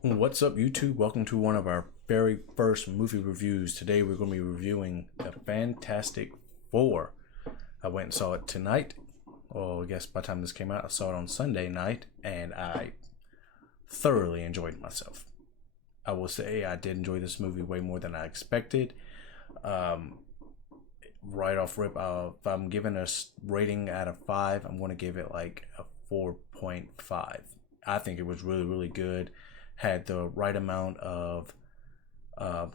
What's up, YouTube? Welcome to one of our very first movie reviews. Today we're going to be reviewing The Fantastic Four. I went and saw it tonight. Well, I guess by the time this came out, I saw it on Sunday night, and I thoroughly enjoyed myself. I will say I did enjoy this movie way more than I expected. Right off rip, if I'm giving a rating out of 5, I'm going to give it like a 4.5. I think it was really, really good. Had the right amount of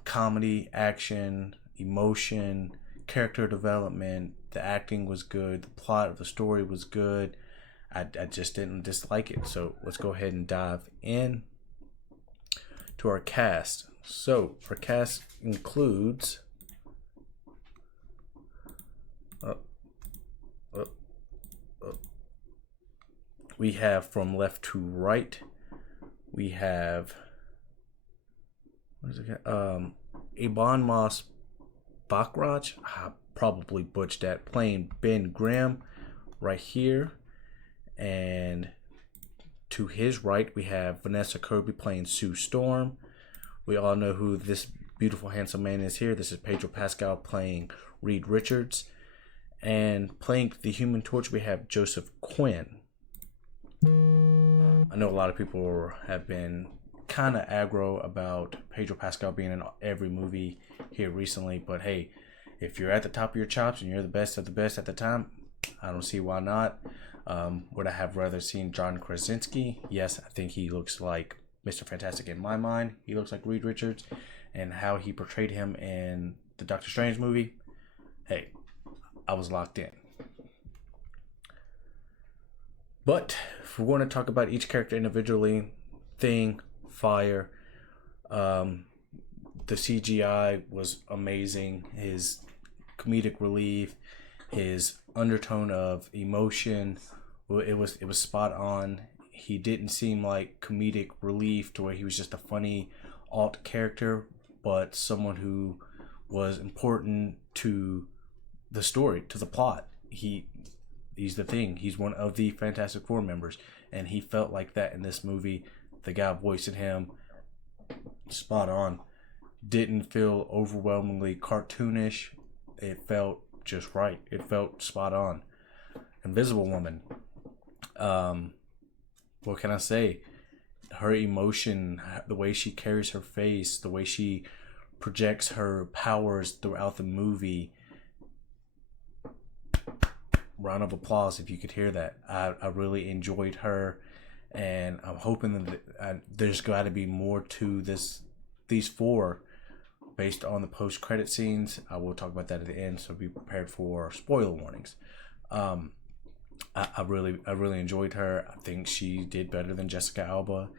comedy, action, emotion, character development. The acting was good. The plot of the story was good. I just didn't dislike it. So let's go ahead and dive in to our cast. So our cast includes we have from left to right. We have Ebon Moss Bachrach. I probably butchered that. Playing Ben Grimm right here. And to his right, we have Vanessa Kirby playing Sue Storm. We all know who this beautiful, handsome man is here. This is Pedro Pascal playing Reed Richards. And playing the Human Torch, we have Joseph Quinn. I know a lot of people have been kind of aggro about Pedro Pascal being in every movie here recently, but hey, if you're at the top of your chops and you're the best of the best at the time, I don't see why not. Would I have rather seen John Krasinski? Yes, I think he looks like Mr. Fantastic in my mind. He looks like Reed Richards, and how he portrayed him in the Doctor Strange movie, hey, I was locked in. But if we're going to talk about each character individually, Thing, Fire, the CGI was amazing. His comedic relief, his undertone of emotion, it was spot on. He didn't seem like comedic relief to where he was just a funny alt character, but someone who was important to the story, to the plot. He's the Thing. He's one of the Fantastic Four members, and he felt like that in this movie. The guy voicing him, spot on. Didn't feel overwhelmingly cartoonish. It felt just right. It felt spot on. Invisible Woman. What can I say? Her emotion, the way she carries her face, the way she projects her powers throughout the movie. Round of applause if you could hear that. I really enjoyed her, and I'm hoping that there's got to be more to these four based on the post-credit scenes. I will talk about that at the end, so be prepared for spoiler warnings. I really enjoyed her. I think she did better than Jessica Alba,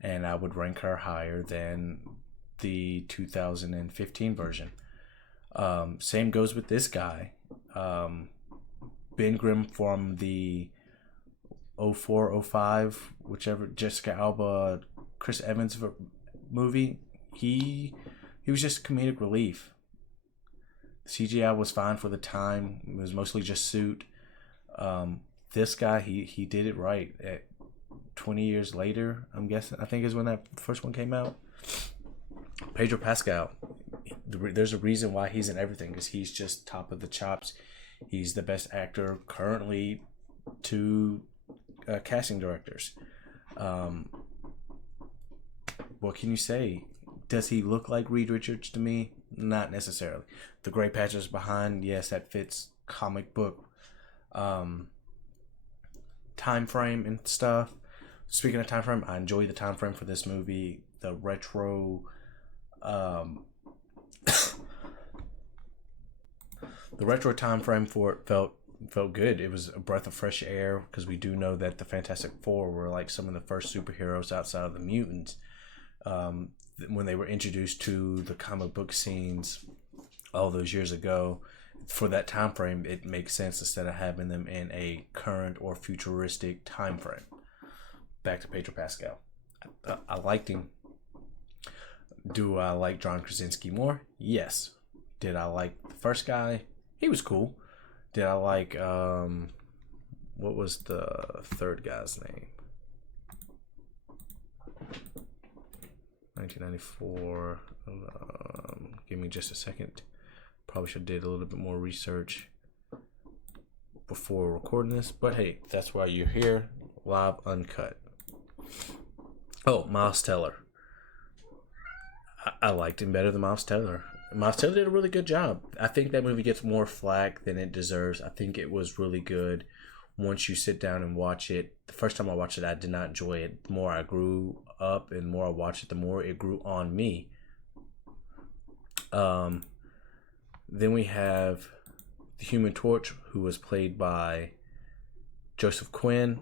and I would rank her higher than the 2015 version. Same goes with this guy. Ben Grimm from the 04, 05, whichever Jessica Alba, Chris Evans movie, he was just comedic relief. The CGI was fine for the time. It was mostly just suit. This guy, he did it right. At 20 years later, I think is when that first one came out. Pedro Pascal, there's a reason why he's in everything, because he's just top of the chops. He's the best actor currently to casting directors. What can you say? Does he look like Reed Richards to me? Not necessarily. The gray patches behind, yes, that fits comic book time frame and stuff. Speaking of time frame, I enjoy the time frame for this movie. The retro the retro time frame for it felt good. It was a breath of fresh air, because we do know that the Fantastic Four were like some of the first superheroes outside of the mutants. When they were introduced to the comic book scenes all those years ago, for that time frame, it makes sense instead of having them in a current or futuristic time frame. Back to Pedro Pascal. I liked him. Do I like John Krasinski more? Yes. Did I like the first guy? He was cool. Did I like what was the third guy's name? 1994. Give me just a second. Probably should have did a little bit more research before recording this, but hey, that's why you're here, live, uncut. Oh, Miles Teller. I liked him better than Miles Teller. Miles Teller did a really good job. I think that movie gets more flack than it deserves. I think it was really good. Once you sit down and watch it, the first time I watched it, I did not enjoy it. The more I grew up and the more I watched it, the more it grew on me. Then we have the Human Torch, who was played by Joseph Quinn.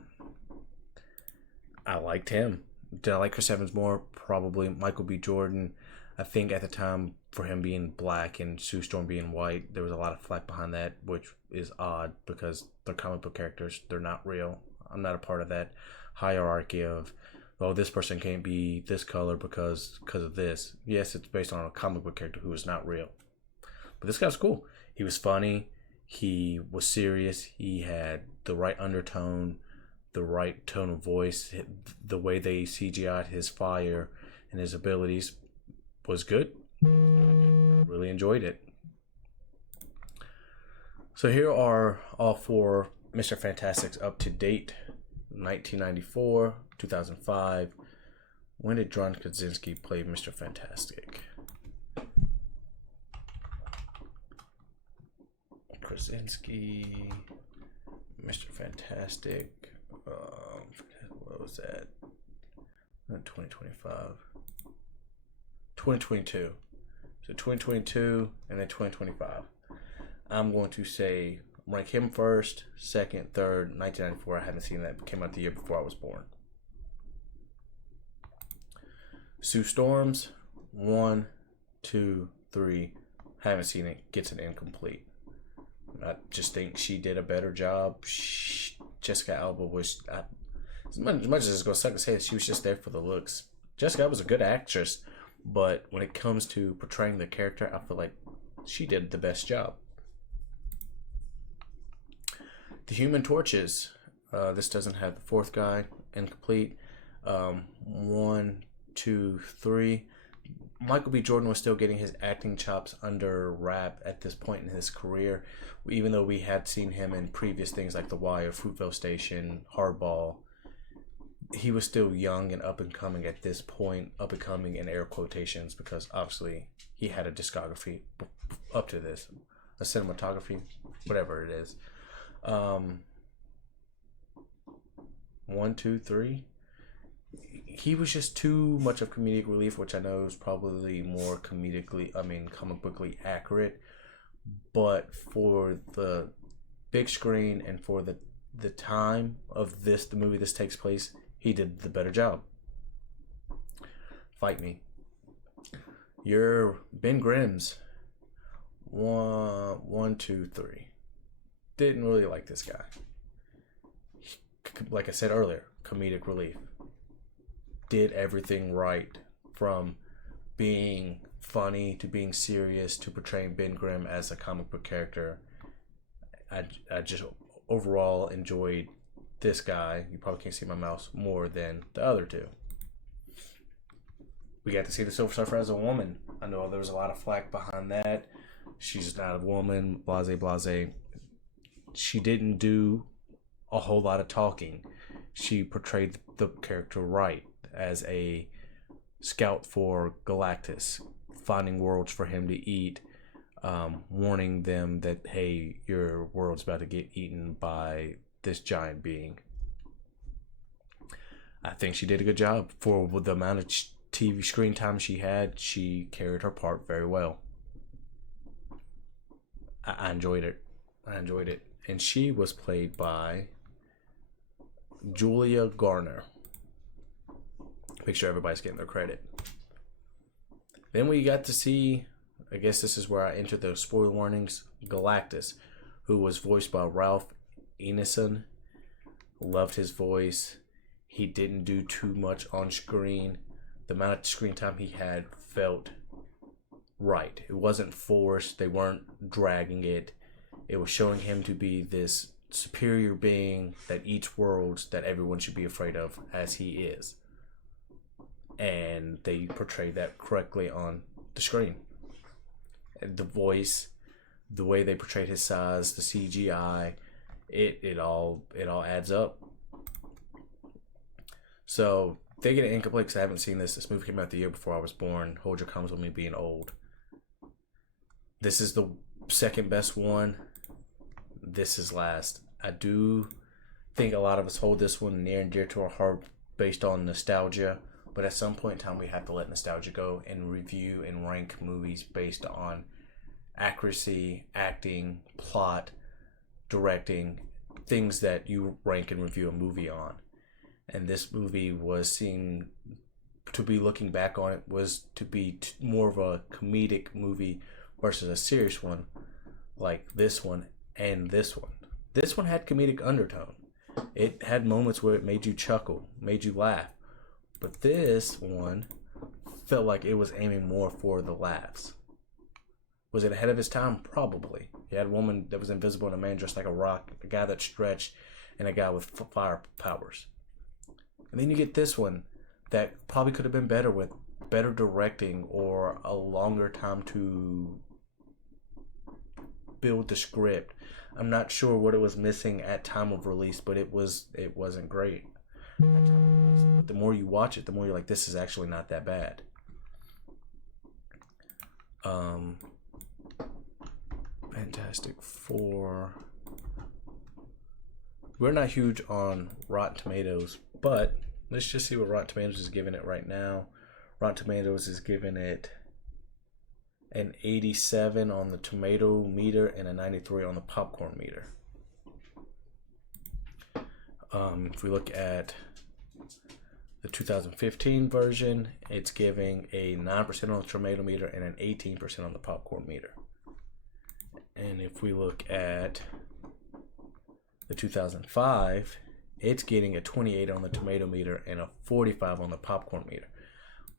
I liked him. Did I like Chris Evans more? Probably. Michael B. Jordan. I think at the time, for him being black and Sue Storm being white, there was a lot of flack behind that, which is odd because they're comic book characters. They're not real. I'm not a part of that hierarchy of, oh, this person can't be this color because of this. Yes, it's based on a comic book character who is not real. But this guy was cool. He was funny. He was serious. He had the right undertone, the right tone of voice. The way they CGI'd his fire and his abilities was good. Really enjoyed it. So here are all four Mr. Fantastics up to date. 1994, 2005. When did John Krasinski play Mr. Fantastic? Krasinski, Mr. Fantastic. What was that? 2025. 2022. So 2022 and then 2025. I'm going to say rank him first, second, third, 1994. I haven't seen that. It came out the year before I was born. Sue Storms, 1, 2, 3. Haven't seen it. Gets an incomplete. I just think she did a better job. Jessica Alba was, as much as it's going to suck to say it, she was just there for the looks. Jessica Alba was a good actress, but when it comes to portraying the character, I feel like she did the best job. The Human Torches. This doesn't have the fourth guy. Incomplete. 1, 2, 3. Michael B. Jordan was still getting his acting chops under wrap at this point in his career, even though we had seen him in previous things like The Wire, Fruitvale Station, Hardball. He was still young and up and coming at this point, up and coming in air quotations, because obviously he had a discography up to this, a cinematography, whatever it is. 1, 2, 3. He was just too much of comedic relief, which I know is probably more comic bookly accurate. But for the big screen and for the time of the movie this takes place, he did the better job. Fight me. Your Ben Grimm's. 1, 2, 3. Didn't really like this guy. Like I said earlier, comedic relief. Did everything right, from being funny to being serious to portraying Ben Grimm as a comic book character. I just overall enjoyed this guy. You probably can't see my mouse, more than the other two. We got to see the Silver Surfer as a woman. I know there was a lot of flack behind that. She's not a woman, blase blase. She didn't do a whole lot of talking. She portrayed the character right as a scout for Galactus, finding worlds for him to eat, warning them that, hey, your world's about to get eaten by this giant being. I think she did a good job. For the amount of TV screen time she had, she carried her part very well. I enjoyed it. And she was played by Julia Garner. Make sure everybody's getting their credit. Then we got to see, I guess this is where I enter the spoiler warnings, Galactus, who was voiced by Ralph Ineson. Loved his voice. He didn't do too much on screen. The amount of screen time he had felt right. It wasn't forced. They weren't dragging it. It was showing him to be this superior being that eats worlds that everyone should be afraid of, as he is. and they portray that correctly on the screen. And the voice, the way they portrayed his size, the CGI, it all adds up. So they get it incomplete because I haven't seen this. This movie came out the year before I was born. Hold your comments with me being old. This is the second best one. This is last. I do think a lot of us hold this one near and dear to our heart based on nostalgia. But at some point in time, we have to let nostalgia go and review and rank movies based on accuracy, acting, plot, directing, things that you rank and review a movie on. And this movie was seen to be, looking back on it, was to be more of a comedic movie versus a serious one like this one and this one. This one had comedic undertone. It had moments where it made you chuckle, made you laugh. But this one felt like it was aiming more for the laughs. Was it ahead of his time? Probably. You had a woman that was invisible and a man dressed like a rock, a guy that stretched, and a guy with fire powers. And then you get this one that probably could have been better with better directing or a longer time to build the script. I'm not sure what it was missing at time of release, but it wasn't great. But the more you watch it, the more you're like, this is actually not that bad. Fantastic Four. We're not huge on Rotten Tomatoes, but let's just see what Rotten Tomatoes is giving it right now. Rotten Tomatoes is giving it an 87 on the tomato meter and a 93 on the popcorn meter. If we look at the 2015 version, it's giving a 9% on the tomato meter and an 18% on the popcorn meter. And if we look at the 2005, it's getting a 28 on the tomato meter and a 45 on the popcorn meter.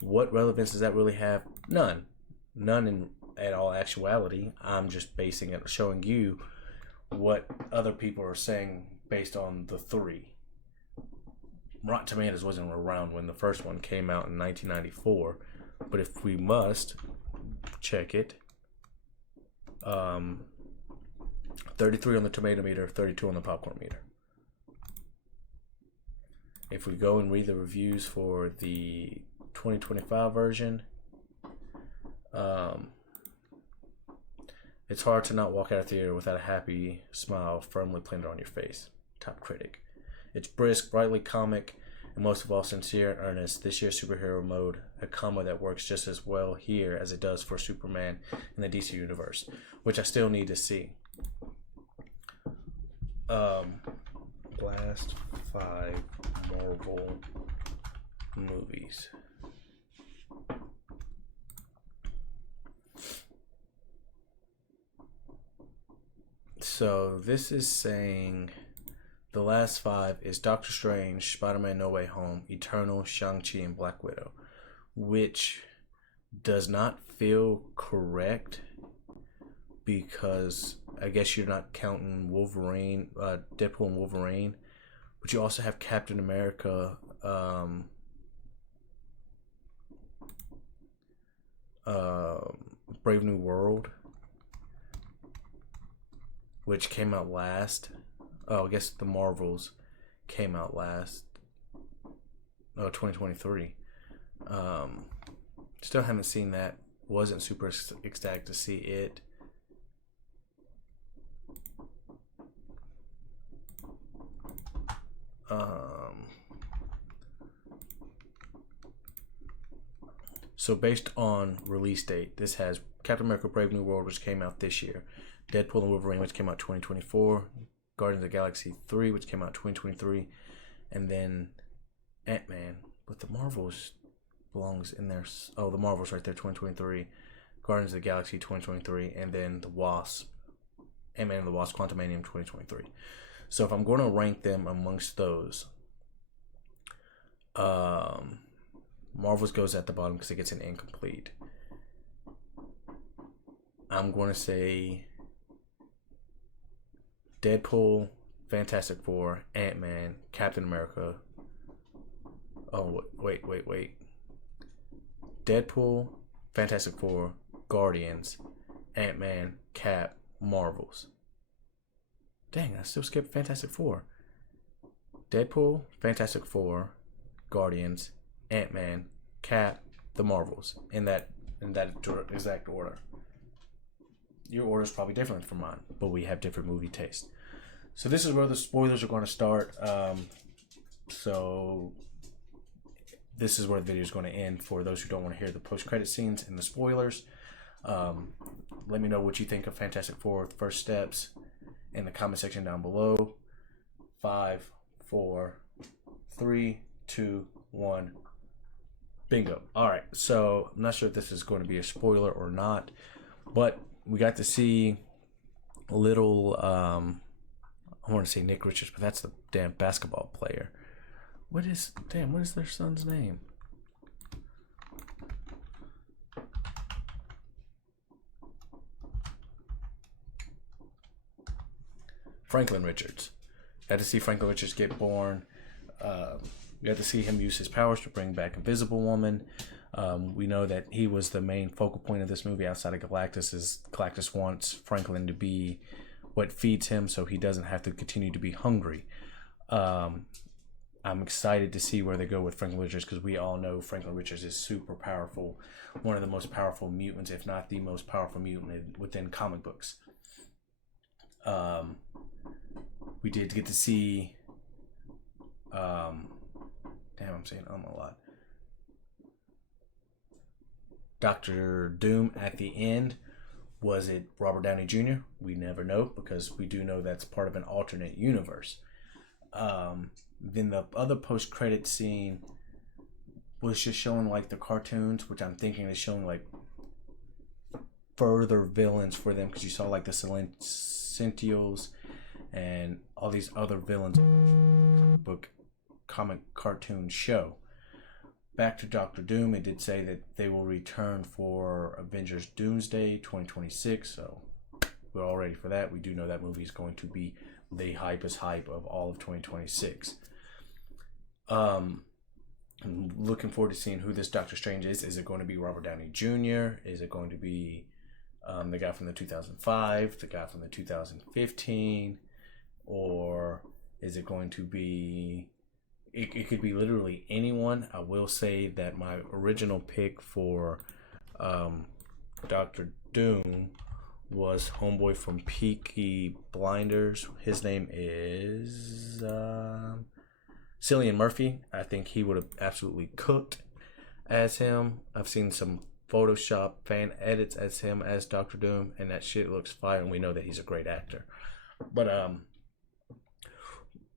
What relevance does that really have? None in at all actuality. I'm just basing it, showing you what other people are saying based on the three. Rotten Tomatoes wasn't around when the first one came out in 1994, but if we must check it, 33 on the tomato meter, 32 on the popcorn meter. If we go and read the reviews for the 2025 version, it's hard to not walk out of theater without a happy smile firmly planted on your face. Top critic. It's brisk, brightly comic, and most of all sincere and earnest. This year's superhero mode, a combo that works just as well here as it does for Superman in the DC universe, which I still need to see. Last 5 Marvel movies. So this is saying the last 5 is Doctor Strange, Spider-Man No Way Home, Eternal, Shang-Chi, and Black Widow, which does not feel correct because I guess you're not counting Wolverine, Deadpool and Wolverine, but you also have Captain America, Brave New World, which came out last. Oh, I guess the Marvels came out last. Oh, 2023. Still haven't seen that. Wasn't super ecstatic to see it. So based on release date, this has Captain America Brave New World, which came out this year, Deadpool and Wolverine, which came out 2024, Guardians of the Galaxy 3, which came out 2023, and then Ant-Man, but the Marvels belongs in there. Oh, the Marvels right there, 2023, Guardians of the Galaxy 2023, and then the Wasp, Ant-Man and the Wasp Quantumanium 2023. So if I'm going to rank them amongst those, Marvels goes at the bottom because it gets an incomplete. I'm going to say Deadpool, Fantastic Four, Ant-Man, Captain America. Oh, wait. Deadpool, Fantastic Four, Guardians, Ant-Man, Cap, Marvels. Dang, I still skipped Fantastic Four. Deadpool, Fantastic Four, Guardians, Ant-Man, Cap, the Marvels. In that exact order. Your order is probably different from mine, but we have different movie taste. So this is where the spoilers are going to start. So this is where the video is going to end for those who don't want to hear the post-credit scenes and the spoilers. Let me know what you think of Fantastic Four First Steps in the comment section down below. 5, 4, 3, 2, 1. Bingo. Alright, so I'm not sure if this is going to be a spoiler or not, but we got to see little, I want to say Nick Richards, but that's the damn basketball player. What is their son's name? Franklin Richards. Got to see Franklin Richards get born. We got to see him use his powers to bring back Invisible Woman. We know that he was the main focal point of this movie outside of Galactus, as Galactus wants Franklin to be what feeds him so he doesn't have to continue to be hungry. I'm excited to see where they go with Franklin Richards, because we all know Franklin Richards is super powerful. One of the most powerful mutants, if not the most powerful mutant within comic books. We did get to see I'm saying a lot. Dr. Doom at the end. Was it Robert Downey Jr.? We never know, because we do know that's part of an alternate universe. Then the other post-credit scene was just showing like the cartoons, which I'm thinking is showing like further villains for them, because you saw like the Sentinels and all these other villains book comic cartoon show. Back to Doctor Doom, it did say that they will return for Avengers Doomsday 2026, so we're all ready for that. We do know that movie is going to be the hypest hype of all of 2026. I'm looking forward to seeing who this Doctor Strange is. Is it going to be Robert Downey Jr.? Is it going to be the guy from the 2005, the guy from the 2015, or is it going to be... It could be literally anyone. I will say that my original pick for Dr. Doom was homeboy from Peaky Blinders. His name is Cillian Murphy. I think he would have absolutely cooked as him. I've seen some Photoshop fan edits as him as Dr. Doom, and that shit looks fire, and we know that he's a great actor. But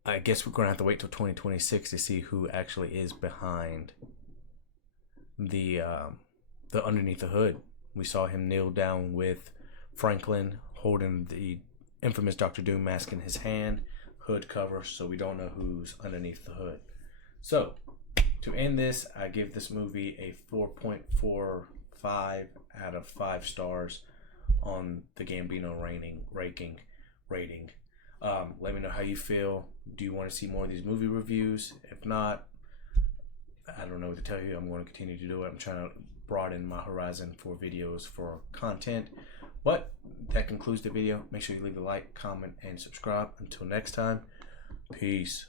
I guess we're going to have to wait till 2026 to see who actually is behind the underneath the hood. We saw him kneel down with Franklin holding the infamous Doctor Doom mask in his hand, hood cover, so we don't know who's underneath the hood. So, to end this, I give this movie a 4.45 out of 5 stars on the Gambino rating. Let me know how you feel. Do you want to see more of these movie reviews? If not, I don't know what to tell you. I'm going to continue to do it. I'm trying to broaden my horizon for videos, for content. But that concludes the video. Make sure you leave a like, comment, and subscribe. Until next time, peace.